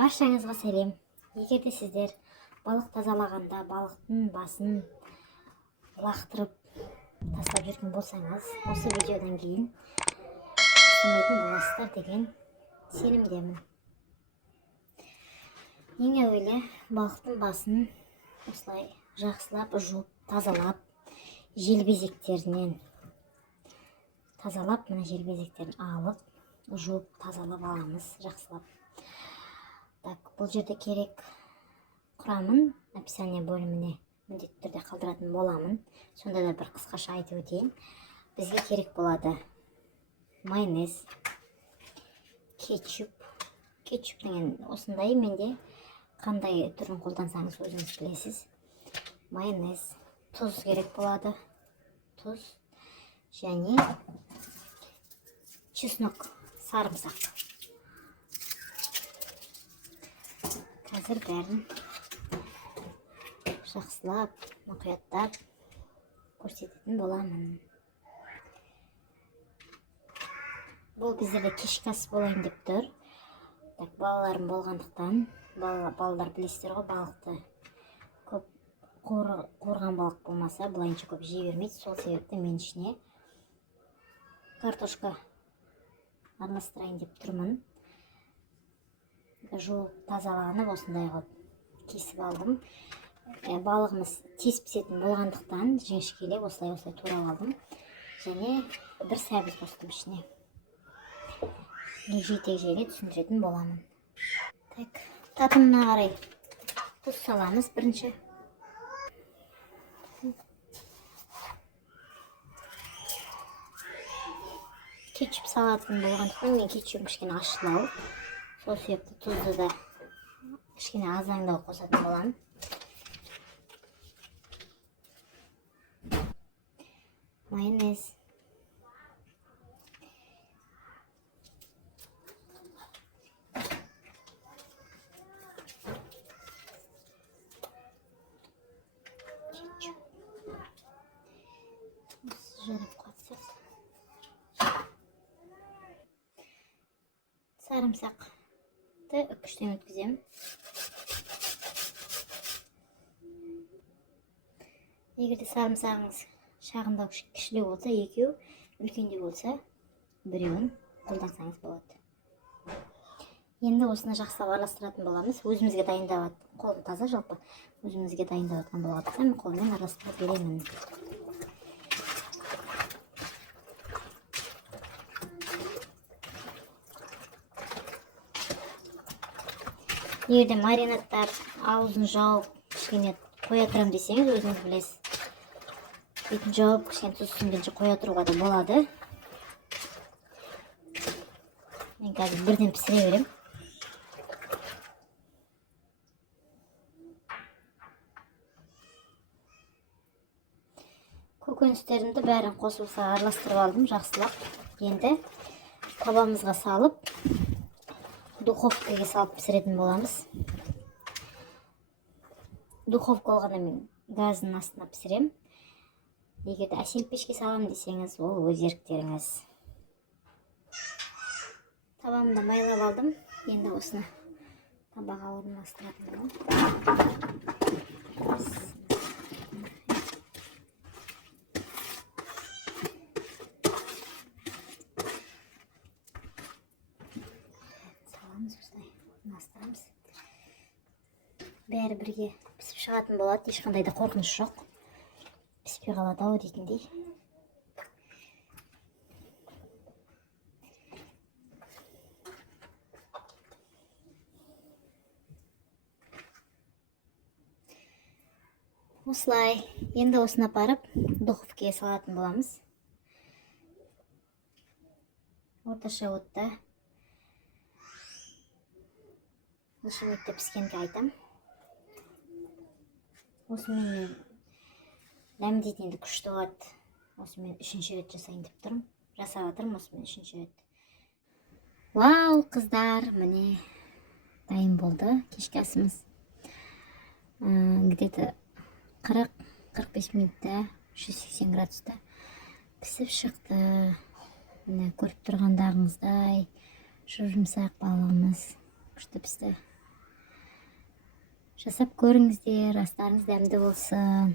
Баршаңызға сәлем. Егер де сіздер балық тазалағанда балықтың басын лақтырып тастап жүрген болсаңыз, осы видеодан кейін тастамайтын боласыздар деген сенімдемін. Ең әуелі балықтың басын осылай жақсылап жуып, тазалап, желбезектерінен тазалап, мына желбезектерін алып, жуып, тазалап аламыз, жақсылап. Так, бұл жерде керек құрамын описание бөліміне міндетті түрде қалдыратын боламын. Сонда да бір қысқаша айтып өтейін. Бізге керек болады майонез, кетчуп. Кетчуп деген осындай, менде қандай түрін қолдансаңыз өзіңіз білесіз. Майонез, тұз керек болады. Тұз және чеснок, сарымсақ. Қазір бәрін жақсылап, мұқияттап көрсететін боламын. Бұл біздерде кешкі ас болайын деп тұр. Так, балаларым болғандықтан, балалар білесіздер ғой, балықты көп қуырған балық болмаса, бұлайынша көп жей бермейді. Сол себепті мен ішіне картошка араластырайын деп тұрмын. Жуып тазаланып осындай қылып кесіп алдым. Балығымыз тез пісетін болғандықтан жіңішкелеп осылай турап алдым. Және бір сәбіз қостым ішіне. Егжей-тегжейлі түсіндіретін боламын. Так, татымына қарай тұз саламыз бірінші. Кетчуп салатын болғандықтан мен кетчуп кішкене ашылау. Сол себепті тұзды да кішкене азаңдау қосатын боламын. Майонез. Кетчуп. Жарып қатсақ. Сарымсақты үкіштен өткізем. Егерде сарымсағыңыз шағындау кішілеу болса, екеу, үлкенде болса, біреуін қолдансаңыз болады. Енді осыны жақсылап араластыратын боламыз. Өзімізге дайындап, қолым таза жалпы. Өзімізге дайындап атқан болғандықтан қолмен араластырып беремін. Егерде маринадтар аузын жауып, кішкене қоя тұрам десеңіз, өзіңіз білесіз. Бетін жауып, кішкене тұз сүнгенше қоя тұруға да болады. Мен қазір бірден пісіре берем. Көкөністерімді бәрін қосылса араластырып алдым, жақсылап. Енді табамызға салып, духовкаға салып пісіретін боламыз. Духовка болғанда мен газдың астына пісірем. Егерде әсел пешке салам десеңіз, ол өз еріктеріңіз. Табамды майлап алдым. Енді осыны табаға орналастыратын боламын. Бәрі бірге пісіп шығатын болады, ешқандай да қорқыныш жоқ. Піспей қалады ау дейтіндей. Осылай, енді осыны апарып духовкаға салатын боламыз. Орташа отта. Осы минутта піскенге айтам. Осымен дәмдейтін енді күшті болады. Осымен үшінші рет жасайын деп тұрмын. Жасап жатырмын осымен үшінші рет. Вау, қыздар, міне дайын болды кешкі асымыз. Где-то 40-45 минутта 180 градуста пісіп шықты. Міне көріп тұрғандағыңыздай жұмсақ балығымыз күшті пісті. жасап көріңіздер, астарыңыз дәмді болсын.